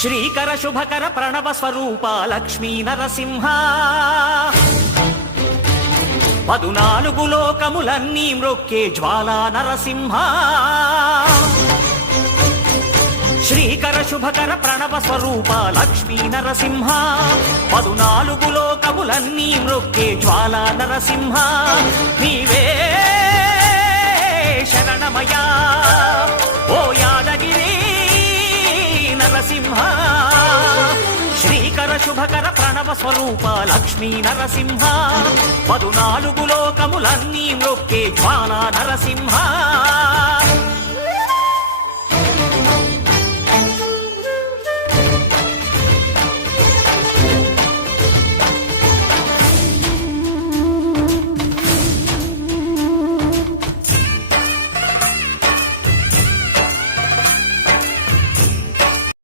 శ్రీకర శుభకర ప్రణవ స్వరూప లక్ష్మీ నరసింహ 14 లోకములన్నీ మ్రొక్కే జ్వాలా నరసింహ శ్రీకర శుభకర ప్రణవ స్వరూప లక్ష్మీ నరసింహ 14 లోకములన్నీ మ్రొక్కే జ్వాలా నరసింహ నీవే శరణమయా ఓ యాదగిరి నరసింహ శ్రీకర శుభకర ప్రణవ స్వరూప లక్ష్మీ నరసింహ 14 లోకములన్నీ మ్రొక్కే జ్వాలా నరసింహ